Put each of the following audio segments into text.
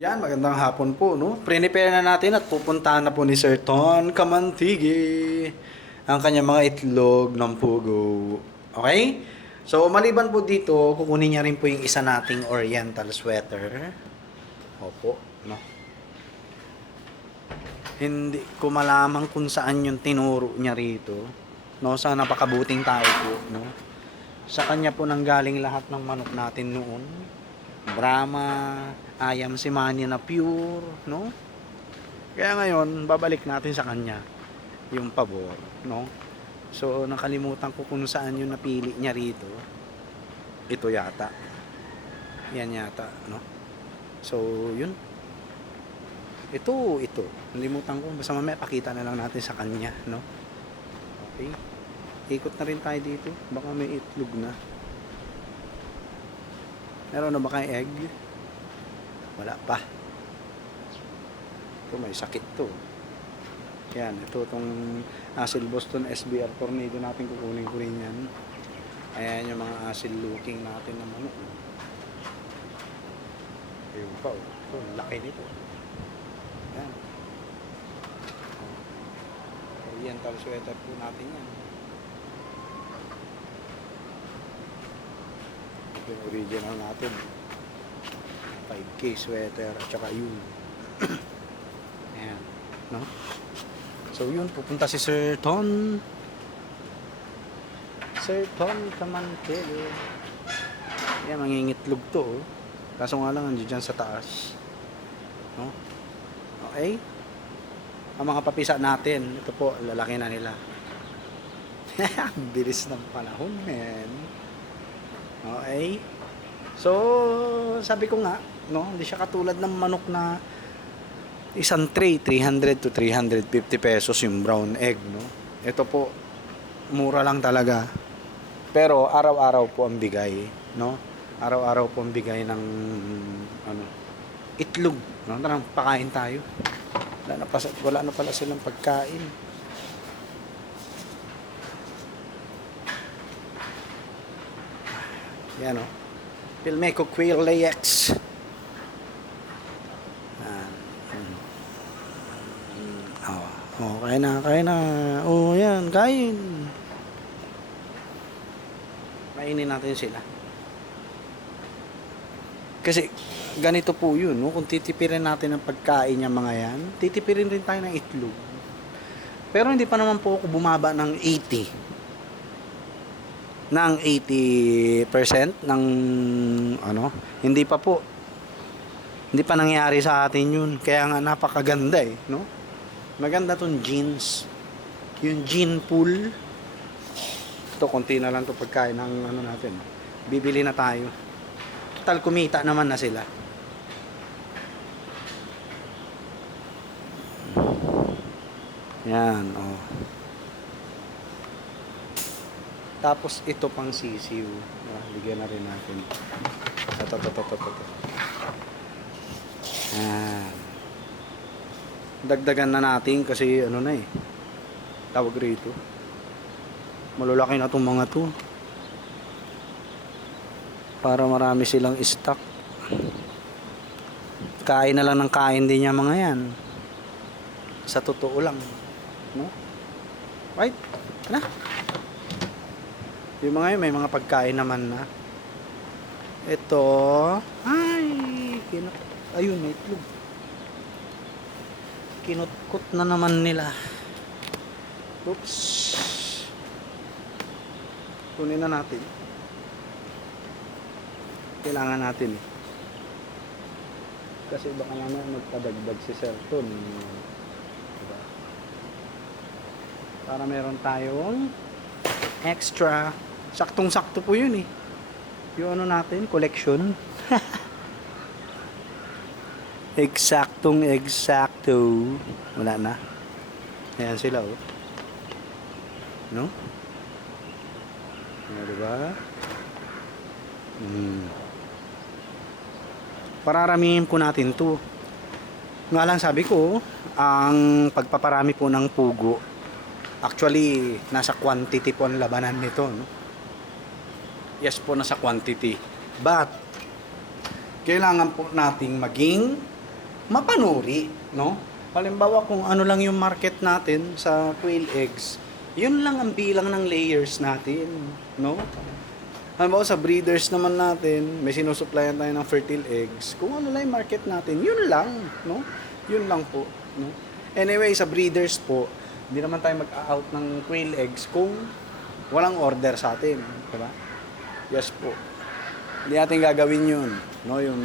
Yan, magandang hapon po, no? Prepare na natin at pupuntahan na po ni Sir Ton Kamantigi ang kanyang mga itlog ng pugo. Okay? So, maliban po dito, kukunin niya rin po yung isa nating oriental sweater. Opo, no? Hindi ko malaman kung saan yung tinuro niya rito. No? Sa napakabuting tao po, no? Sa kanya po nanggaling lahat ng manok natin noon. Brahma, ayam si Manny na pure, no? Kaya ngayon, babalik natin sa kanya yung pabor, no? So, nakalimutan ko kung saan yung napili niya rito. Ito yata. Yan yata, no? So, yun. Ito. Nalimutan ko. Basta mamaya pakita na lang natin sa kanya, no? Okay. Ikot na rin tayo dito. Baka may itlog na. Meron na ba kayong egg? Wala pa. Ito may sakit to. Yan, ito itong Asil Boston SBR Tornado natin kukunin ko rin yan. Ayan yung mga asil looking natin na manok. Ayun pa oh. Ito, laki nito. Yan. Oriental sweater po natin yan. Yung original natin 5K sweater at saka yun. Ayan, no? So yun, pupunta si Sir Ton Kamantigi. Ayan, mangingitlog to oh. Kaso nga lang nandiyan dyan sa taas, no? Okay, ang mga papisa natin, ito po, lalaki na nila. Ang bilis ng panahon, man. Okay. So, sabi ko nga, no, hindi siya katulad ng manok na isang tray, 300 to 350 pesos yung brown egg, no. Ito po, mura lang talaga. Pero araw-araw po ang bigay, no. Araw-araw po ang bigay ng ano, itlog, no. Tara, pakain tayo. Wala na pala silang pagkain. Yan o. Pilmeco Quail Layex. Kain na. Oh, yan, kain. Kainin natin sila. Kasi, ganito po yun, no? Kung titipirin natin ang pagkain niya mga yan, titipirin rin tayo ng itlog. Pero hindi pa naman po ako bumaba ng 80% ng ano, hindi pa po, hindi pa nangyari sa atin yun, kaya nga napakaganda no, maganda tong jeans, yung jean pool. Ito, konti na lang to pagkain ng ano natin, bibili na tayo, total kumita naman na sila. Yan oh. Tapos ito pang sisiw. Bigyan na rin natin. Ito. Dagdagan na natin kasi ano na tawag rito. Malalaki na itong mga to. Para marami silang stock. Kain na lang ng kain din yung mga yan. Sa totoo lang. No? Right? Ano? Yung mga yun, may mga pagkain naman na. Ito. Ayun, may itlog. Kinutkot na naman nila. Oops. Kunin na natin. Kailangan natin kasi baka naman magpadagdag si Sir Ton. Diba? Para meron tayong extra. Saktong-sakto po yun yung ano natin, collection. Eksakto. Wala na. Ayan sila no? Diba? Pararamihin po natin to. Nga lang sabi ko, ang pagpaparami po ng pugo, actually, nasa quantity po ang labanan nito, no? Yes po, nasa quantity. But, kailangan po nating maging mapanuri, no? Halimbawa kung ano lang yung market natin sa quail eggs, yun lang ang bilang ng layers natin, no? Halimbawa sa breeders naman natin, may sinusupplyan tayo ng fertile eggs. Kung ano lang yung market natin, yun lang, no? Yun lang po, no? Anyway, sa breeders po, hindi naman tayo mag-out ng quail eggs kung walang order sa atin, di ba? Yes po. Hindi natin gagawin yun, no? Yung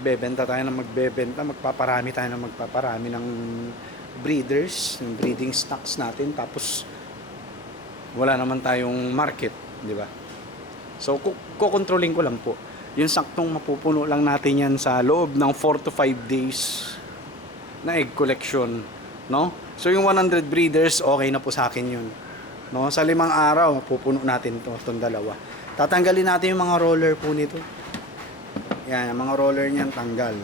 bebenta tayo ng magbebenta, magpaparami tayo ng magpaparami ng breeders, yung breeding stocks natin, tapos wala naman tayong market, di ba? So, kukontrolling ko lang po. Yung saktong mapupuno lang natin yan sa loob ng 4 to 5 days na egg collection, no? So, yung 100 breeders, okay na po sa akin yun. No? Sa 5 araw, mapupuno natin itong dalawa. Tatanggalin natin yung mga roller po nito. Yan, yung mga roller niyan tanggal.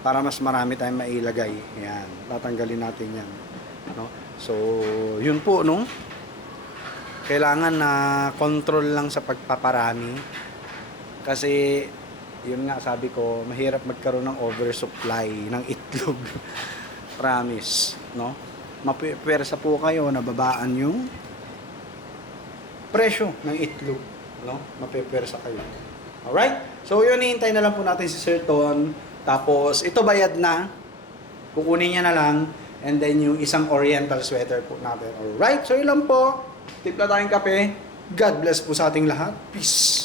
Para mas marami tayong mailagay. Yan, tatanggalin natin yan. No? So, yun po, no? Kailangan na control lang sa pagpaparami. Kasi, yun nga sabi ko, mahirap magkaroon ng oversupply ng itlog. Promise, no? Mapwersa po kayo, nababaan yung presyo ng itlog, no? Mapwersa kayo. Alright? So, yun, hihintay na lang po natin si Sir Ton. Tapos, ito bayad na. Kukunin niya na lang. And then, yung isang oriental sweater po natin. Alright? So, yun lang po. Tip na tayong kape. God bless po sa ating lahat. Peace.